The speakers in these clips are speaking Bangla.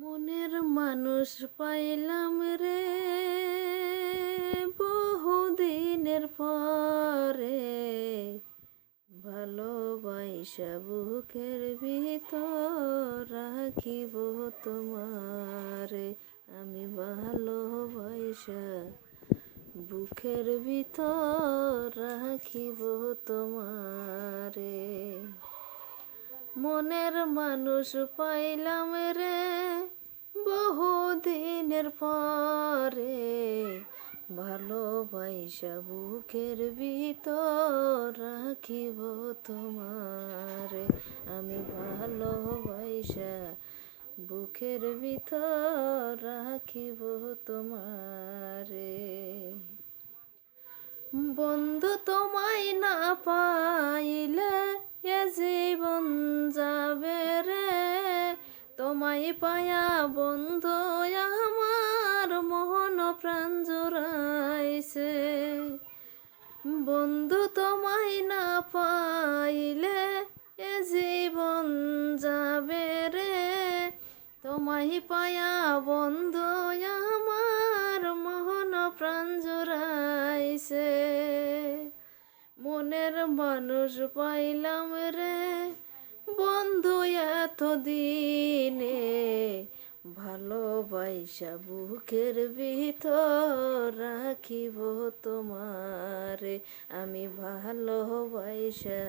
মনের মানুষ পাইলাম রে বহুদিনের পরে, ভালোবাসা বুকের ভিতর রাখিব তোমারে। আমি ভালোবাসা বুকের ভিতর রাখিব তোমারে। মনের মানুষ পাইলাম রে বহুদিনের পরে, ভালোবাসা বুকের ভিতর রাখিব তোমারে। আমি ভালোবাসা বুকের ভিতর রাখিব তোমারে। বন্ধু তোমায় না পাইলে এ জীবন যাবে রে, তোমায় পায়া বন্ধু আমার মন প্রাণ জুড়াইছে। বন্ধু তোমায় না পাইলে এ জীবন যাবে রে, তোমায় পায়া বন্ধু আমার মন প্রাণ জুড়াইছে। মনের মানুষ পাইলাম রে বন্ধু এতদিনে, ভালোবাসা বুকের ভিতর রাখিব তোমারে। আমি ভালোবাসা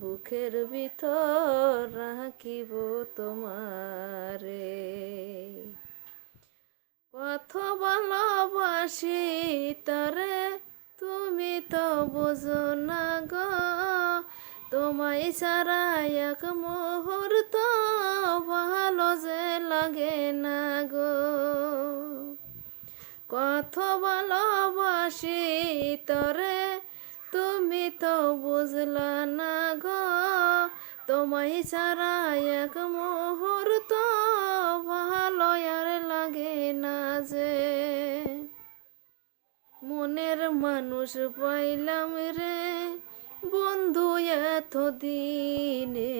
বুকের ভিতর রাখিব তোমারে। কত ভালোবাসি তরে তুমি তো বুঝো না গো, তোমায় ছাড়া এক মুহূর্ত ভালো যে লাগে না গো। কত ভালোবাসি তরে তুমি তো বুঝলা না গো, তোমায় ছাড়া এক মুহূর্ত ভালো আর লাগে না যে। মনের মানুষ পাইলাম রে বন্ধু এতদিনে,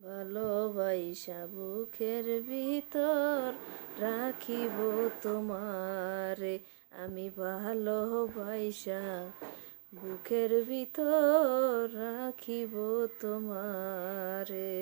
ভালোবাসা বুকের ভিতর রাখিব তোমারে। আমি ভালোবাসা বুকের ভিতর রাখিব তোমারে।